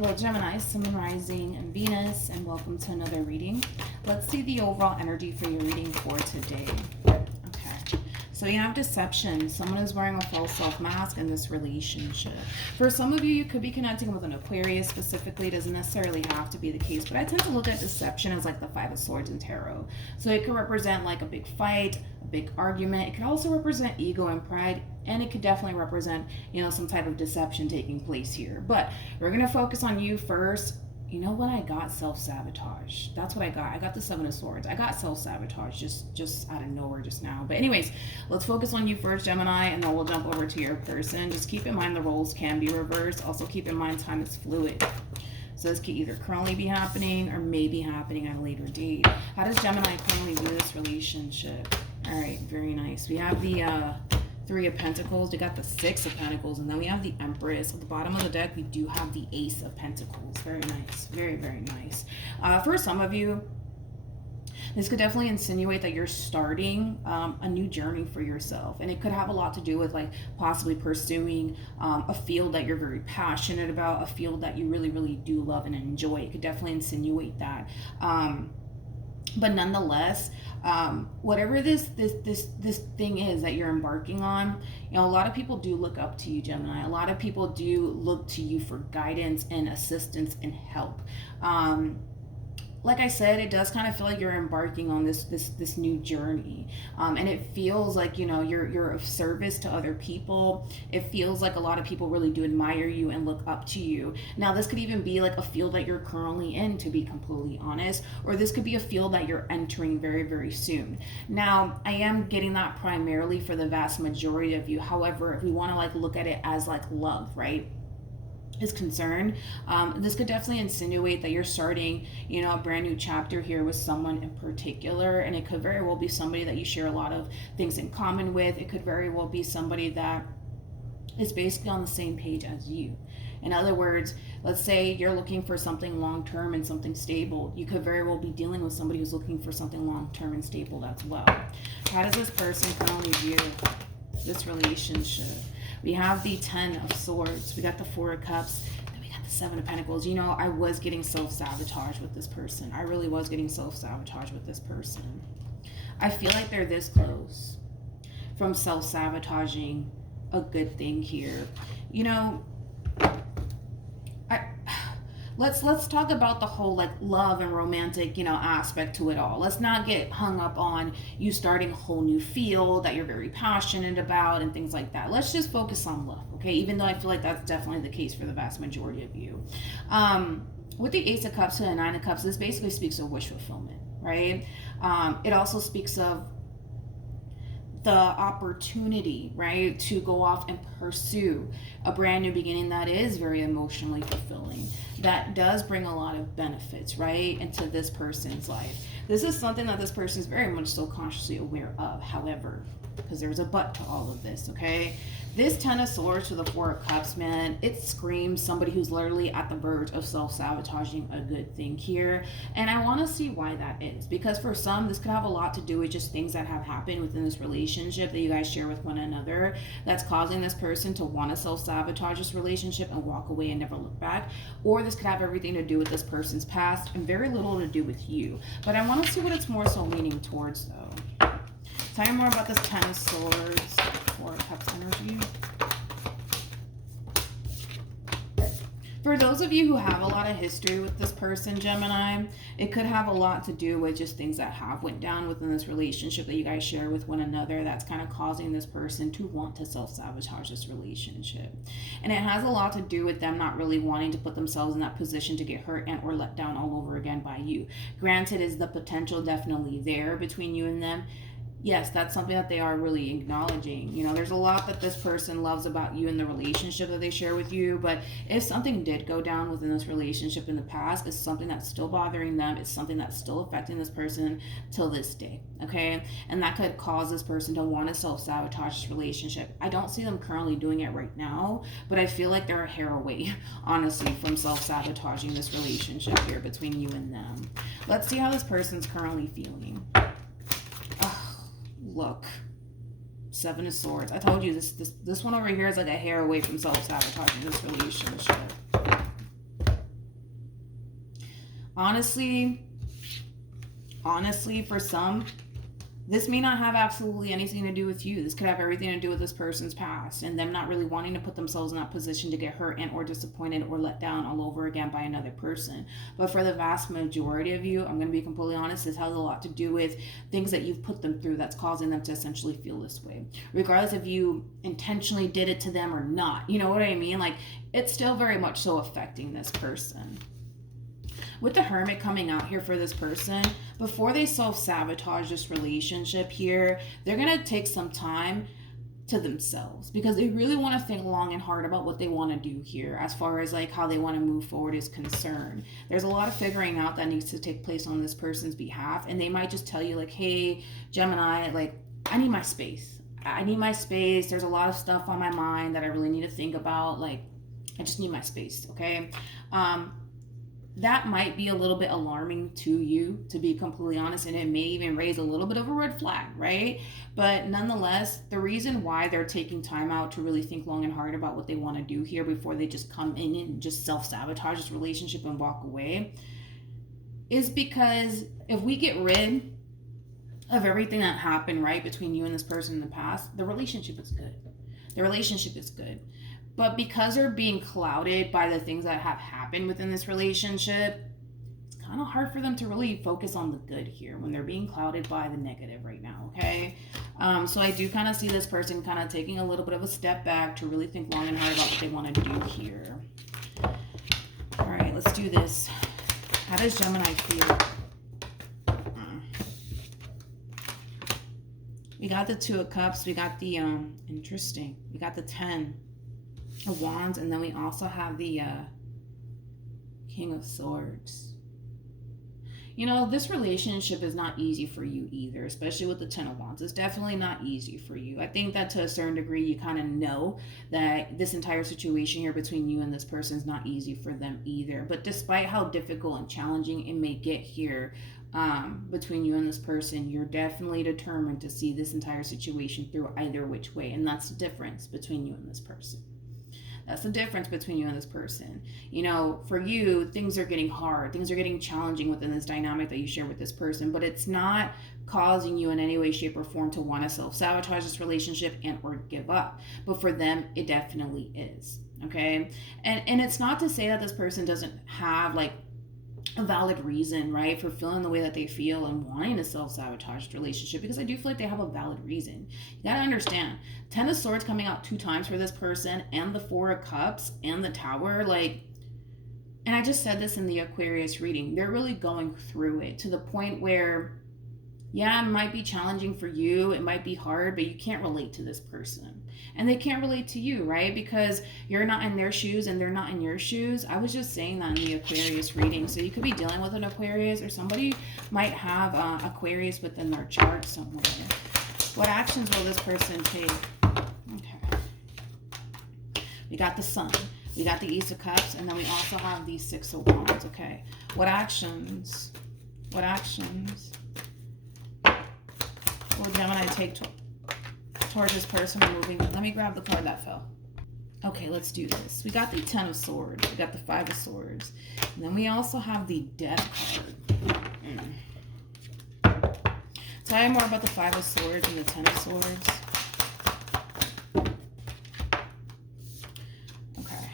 Hello Gemini, Sun, Rising, and Venus, and welcome to another reading. Let's see the overall energy for your reading for today. Okay, so you have deception. Someone is wearing a false self-mask in this relationship. For some of you, you could be connecting with an Aquarius specifically. It doesn't necessarily have to be the case, but I tend to look at deception as like the Five of Swords in tarot. So it could represent like a big fight, a big argument. It could also represent ego and pride. And it could definitely represent, you know, some type of deception taking place here. But we're going to focus on you first. You know what I got? Self-sabotage. That's what I got. I got the Seven of Swords. I got self-sabotage just out of nowhere just now. But anyways, let's focus on you first, Gemini, and then we'll jump over to your person. Just keep in mind the roles can be reversed. Also keep in mind time is fluid. So this could either currently be happening or may be happening at a later date. How does Gemini currently view this relationship? All right, very nice. We have the Three of Pentacles. We got the Six of Pentacles, and then we have the Empress. At the bottom of the deck, we do have the Ace of Pentacles. Very nice. Very, very nice. For some of you, this could definitely insinuate that you're starting a new journey for yourself. And it could have a lot to do with like possibly pursuing a field that you're very passionate about, a field that you really, really do love and enjoy. It could definitely insinuate that. But nonetheless, whatever this thing is that you're embarking on, you know, a lot of people do look up to you, Gemini. A lot of people do look to you for guidance and assistance and help. Like I said, it does kind of feel like you're embarking on this new journey, and it feels like, you know, you're of service to other people. It feels like a lot of people really do admire you and look up to you. Now, this could even be like a field that you're currently in, to be completely honest, or this could be a field that you're entering very, very soon. Now, I am getting that primarily for the vast majority of you. However, if we want to like look at it as like love, right, is concerned, this could definitely insinuate that you're starting, you know, a brand new chapter here with someone in particular, and it could very well be somebody that you share a lot of things in common with. It could very well be somebody that is basically on the same page as you. In other words, let's say you're looking for something long-term and something stable. You could very well be dealing with somebody who's looking for something long-term and stable as well. How does this person currently view this relationship? We have the Ten of Swords. We got the Four of Cups. Then we got the Seven of Pentacles. You know, I was getting self-sabotage with this person. I really was getting self-sabotage with this person. I feel like they're this close from self-sabotaging a good thing here. You know, let's talk about the whole like love and romantic, you know, aspect to it all. Let's not get hung up on you starting a whole new field that you're very passionate about and things like that. Let's just focus on love, okay? Even though I feel like that's definitely the case for the vast majority of you. With the Ace of Cups and the Nine of Cups, this basically speaks of wish fulfillment, right? It also speaks of the opportunity, right, to go off and pursue a brand new beginning that is very emotionally fulfilling, that does bring a lot of benefits, right, into this person's life. This is something that this person is very much so consciously aware of. However, because there's a but to all of this, okay? This Ten of Swords to the Four of Cups, man, it screams somebody who's literally at the verge of self-sabotaging a good thing here. And I want to see why that is. Because for some, this could have a lot to do with just things that have happened within this relationship that you guys share with one another that's causing this person to want to self-sabotage this relationship and walk away and never look back. Or this could have everything to do with this person's past and very little to do with you. But I want to see what it's more so leaning towards, though. Tell me more about this Ten of Swords, Four of Cups energy. For those of you who have a lot of history with this person, Gemini, it could have a lot to do with just things that have went down within this relationship that you guys share with one another that's kind of causing this person to want to self-sabotage this relationship. And it has a lot to do with them not really wanting to put themselves in that position to get hurt and or let down all over again by you. Granted, is the potential definitely there between you and them? Yes, that's something that they are really acknowledging. You know, there's a lot that this person loves about you and the relationship that they share with you. But if something did go down within this relationship in the past, it's something that's still bothering them. It's something that's still affecting this person till this day. Okay. And that could cause this person to want to self-sabotage this relationship. I don't see them currently doing it right now, but I feel like they're a hair away, honestly, from self-sabotaging this relationship here between you and them. Let's see how this person's currently feeling. Look, Seven of Swords. I told you this one over here is like a hair away from self-sabotaging this relationship. honestly, for some, this may not have absolutely anything to do with you. This could have everything to do with this person's past and them not really wanting to put themselves in that position to get hurt and or disappointed or let down all over again by another person. But for the vast majority of you, I'm going to be completely honest, this has a lot to do with things that you've put them through that's causing them to essentially feel this way. Regardless if you intentionally did it to them or not. You know what I mean? Like, it's still very much so affecting this person. With the Hermit coming out here for this person, before they self-sabotage this relationship here, they're going to take some time to themselves because they really want to think long and hard about what they want to do here as far as like how they want to move forward is concerned. There's a lot of figuring out that needs to take place on this person's behalf, and they might just tell you like, hey, Gemini, like, I need my space. There's a lot of stuff on my mind that I really need to think about. Like, I just need my space, okay? That might be a little bit alarming to you, to be completely honest, and it may even raise a little bit of a red flag, right? But nonetheless, the reason why they're taking time out to really think long and hard about what they want to do here before they just come in and just self-sabotage this relationship and walk away is because if we get rid of everything that happened, right, between you and this person in the past, the relationship is good. But because they're being clouded by the things that have happened within this relationship, it's kind of hard for them to really focus on the good here when they're being clouded by the negative right now, okay? So I do kind of see this person kind of taking a little bit of a step back to really think long and hard about what they want to do here. All right, let's do this. How does Gemini feel? We got the Two of Cups. We got the, interesting. We got the 10 of Wands, and then we also have the King of Swords. You know, this relationship is not easy for you either, especially with the 10 of Wands. It's definitely not easy for you. I think that to a certain degree, you kind of know that this entire situation here between you and this person is not easy for them either. But despite how difficult and challenging it may get here between you and this person, you're definitely determined to see this entire situation through either which way. And that's the difference between you and this person. That's the difference between you and this person. You know, for you, things are getting hard. Things are getting challenging within this dynamic that you share with this person, but it's not causing you in any way, shape, or form to want to self-sabotage this relationship and or give up. But for them, it definitely is. Okay? And it's not to say that this person doesn't have like a valid reason, right, for feeling the way that they feel and wanting to self-sabotage the relationship, because I do feel like they have a valid reason. You gotta understand, 10 of Swords coming out 2 times for this person, and the 4 of Cups and the Tower, like, and I just said this in the Aquarius reading, they're really going through it to the point where, yeah, it might be challenging for you, it might be hard, but you can't relate to this person. And they can't relate to you, right? Because you're not in their shoes and they're not in your shoes. I was just saying that in the Aquarius reading. So you could be dealing with an Aquarius, or somebody might have Aquarius within their chart somewhere. What actions will this person take? Okay. We got the Sun. We got the Ace of Cups. And then we also have the 6 of Wands. Okay. What actions will Gemini take towards this person moving? Let me grab the card that fell. Okay, let's do this. We got the 10 of Swords. We got the 5 of Swords. And then we also have the Death card. Tell me more about the 5 of Swords and the 10 of Swords. Okay.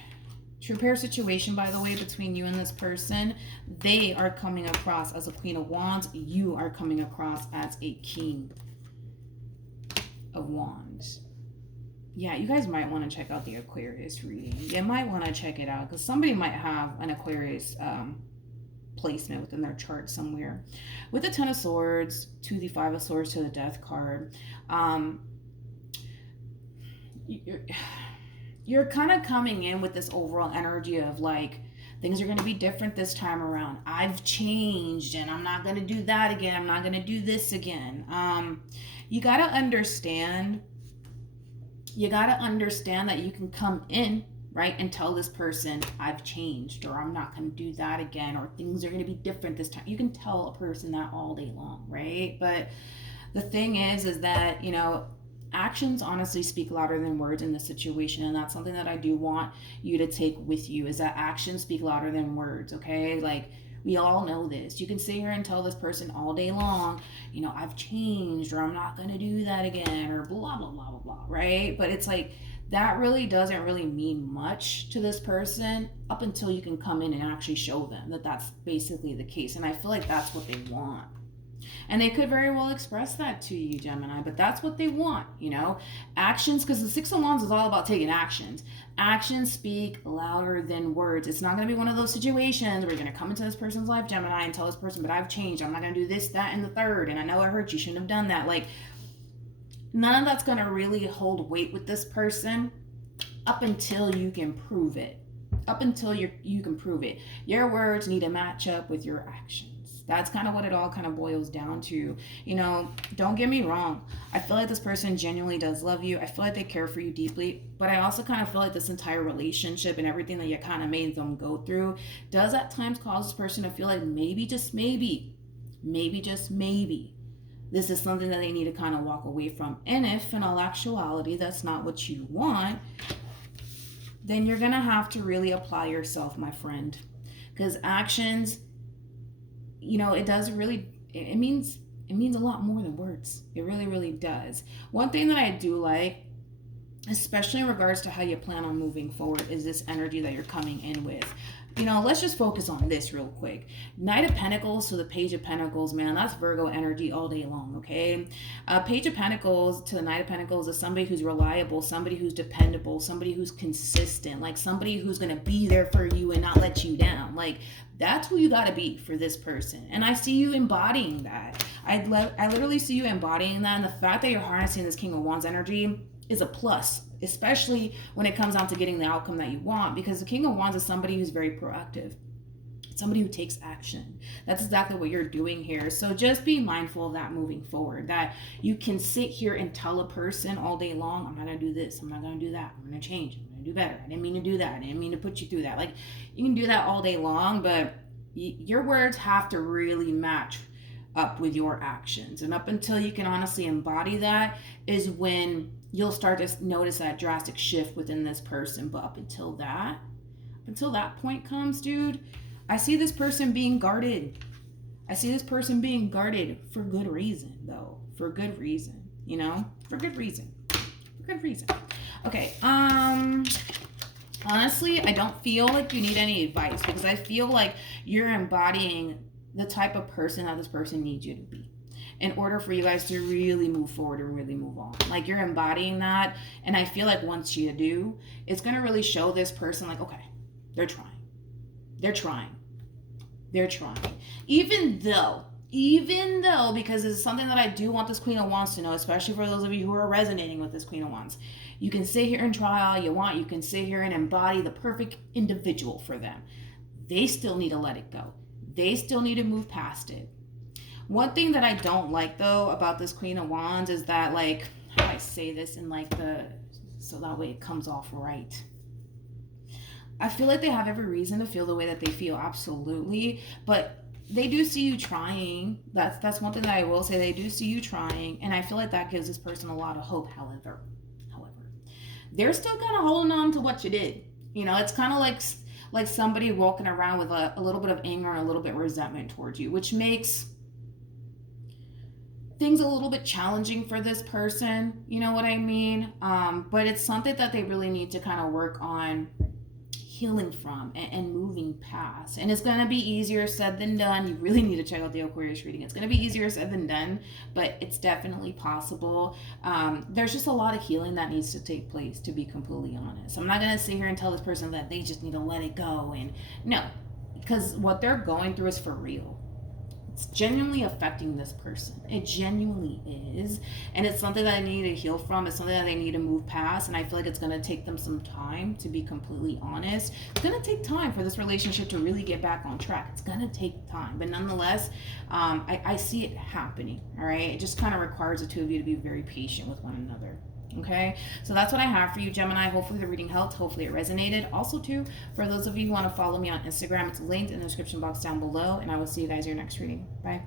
True pair situation, by the way, between you and this person. They are coming across as a Queen of Wands. You are coming across as a King of Wands. Yeah, you guys might want to check out the Aquarius reading. You might want to check it out because somebody might have an Aquarius placement within their chart somewhere. With the 10 of Swords to the 5 of Swords to the Death card, you're kind of coming in with this overall energy of like, things are going to be different this time around. I've changed and I'm not going to do that again. I'm not going to do this again. You got to understand that you can come in, right, and tell this person, I've changed, or I'm not going to do that again, or things are going to be different this time. You can tell a person that all day long, right? But the thing is that, you know, actions honestly speak louder than words in this situation, and that's something that I do want you to take with you, is that actions speak louder than words, okay? Like, We all know this. You can sit here and tell this person all day long, you know, I've changed, or I'm not going to do that again, or blah, blah, blah, blah, blah, right? But it's like, that really doesn't really mean much to this person up until you can come in and actually show them that that's basically the case. And I feel like that's what they want. And they could very well express that to you, Gemini, but that's what they want, you know? Actions, because the Six of Wands is all about taking actions. Actions speak louder than words. It's not going to be one of those situations where you're going to come into this person's life, Gemini, and tell this person, but I've changed. I'm not going to do this, that, and the third. And I know I hurt you. Shouldn't have done that. Like, none of that's going to really hold weight with this person up until you can prove it. Up until you can prove it. Your words need to match up with your actions. That's kind of what it all kind of boils down to. You know, don't get me wrong. I feel like this person genuinely does love you. I feel like they care for you deeply. But I also kind of feel like this entire relationship and everything that you kind of made them go through does at times cause this person to feel like maybe, just maybe, this is something that they need to kind of walk away from. And if in all actuality that's not what you want, then you're going to have to really apply yourself, my friend. Because actions, you know, it means a lot more than words. It really, really does. One thing that I do like, especially in regards to how you plan on moving forward, is this energy that you're coming in with. You know, let's just focus on this real quick. Knight of Pentacles to the Page of Pentacles, man, that's Virgo energy all day long, okay? Page of Pentacles to the Knight of Pentacles is somebody who's reliable, somebody who's dependable, somebody who's consistent, like somebody who's going to be there for you and not let you down. Like, that's who you got to be for this person. And I see you embodying that. I literally see you embodying that. And the fact that you're harnessing this King of Wands energy is a plus, especially when it comes down to getting the outcome that you want, because the King of Wands is somebody who's very proactive, somebody who takes action. That's exactly what you're doing here. So just be mindful of that moving forward, that you can sit here and tell a person all day long, I'm not going to do this, I'm not going to do that, I'm going to change, I'm going to do better, I didn't mean to do that, I didn't mean to put you through that. Like, you can do that all day long, but your words have to really match up with your actions. And up until you can honestly embody that is when you'll start to notice that drastic shift within this person. But up until that point comes, dude, I see this person being guarded. I see this person being guarded for good reason, though. For good reason, you know? For good reason. Okay, honestly, I don't feel like you need any advice, because I feel like you're embodying the type of person that this person needs you to be in order for you guys to really move forward and really move on. Like, you're embodying that. And I feel like once you do, it's going to really show this person, like, okay, they're trying. Even though, because it's something that I do want this Queen of Wands to know, especially for those of you who are resonating with this Queen of Wands. You can sit here and try all you want. You can sit here and embody the perfect individual for them. They still need to let it go. They still need to move past it. One thing that I don't like, though, about this Queen of Wands is that, like, how do I say this in, like, so that way it comes off right. I feel like they have every reason to feel the way that they feel, absolutely. But they do see you trying. That's one thing that I will say. They do see you trying. And I feel like that gives this person a lot of hope. However, they're still kind of holding on to what you did. You know, it's kind of like somebody walking around with a little bit of anger and a little bit of resentment towards you, which makes things a little bit challenging for this person. You know what I mean? But it's something that they really need to kind of work on healing from and moving past. And it's going to be easier said than done. You really need to check out the Aquarius reading. It's going to be easier said than done, but it's definitely possible. There's just a lot of healing that needs to take place, to be completely honest. I'm not going to sit here and tell this person that they just need to let it go. And no, because what they're going through is for real. It's genuinely affecting this person. It genuinely is. And it's something that I need to heal from. It's something that they need to move past. And I feel like it's going to take them some time, to be completely honest. It's going to take time for this relationship to really get back on track. It's going to take time. But nonetheless, I see it happening. All right. It just kind of requires the two of you to be very patient with one another. Okay, so that's what I have for you, Gemini. Hopefully the reading helped. Hopefully it resonated. Also, too, for those of you who want to follow me on Instagram, it's linked in the description box down below. And I will see you guys in your next reading. Bye.